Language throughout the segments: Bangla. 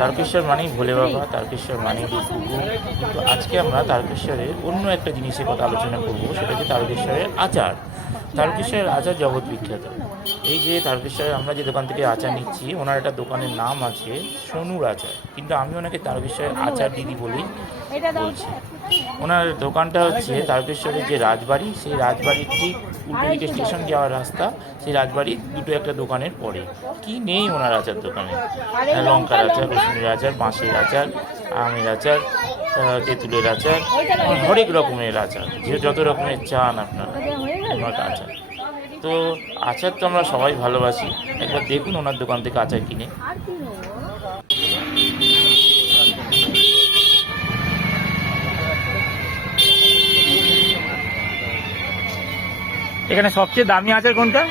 তারকেশ্বর মানেই ভোলে বাবা, তারকেশ্বর মানেই দুর্গপুকুর। কিন্তু আজকে আমরা তারকেশ্বরের অন্য একটা জিনিসের কথা আলোচনা করব, সেটা হচ্ছে তারকেশ্বরের আচার। তারকেশ্বরের আচার জগৎ বিখ্যাত। এই যে তারকেশ্বরে আমরা যে দোকান থেকে আচার নিচ্ছি, ওনার একটা দোকানের নাম আছে সোনুর আচার, কিন্তু আমি ওনাকে তারকেশ্বরের আচার দিদি বলেই বলছি। ওনার দোকানটা হচ্ছে তারকেশ্বরের যে রাজবাড়ি, সেই রাজবাড়ির ঠিক উল্টো দিকে স্টেশন যাওয়ার রাস্তা, সেই রাজবাড়ির দুটো একটা দোকানের পরে। কি নেই ওনার আচার দোকানে? লঙ্কার আচার, রসুনের আচার, বাঁশের আচার, আমের আচার, তেঁতুলের আচার, হরেক রকমের আচার, যে যত রকমের চান আপনারা ওনার আচার। তো আচার তো আমরা সবাই ভালোবাসি, একবার দেখুন ওনার দোকান থেকে আচার কিনে। এখানে সবচেয়ে দামি আচার কোনটা?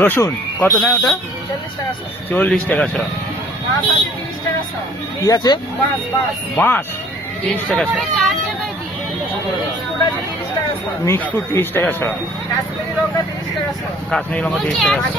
রসুন কত নেয় ওটা? 40 টাকা শ। কি আছে? বাঁশ 30 টাকা শ। মিক্স ফ্রুট 30 টাকা শ। কাশ্মীরি লঙ্কা 30 টাকা শ।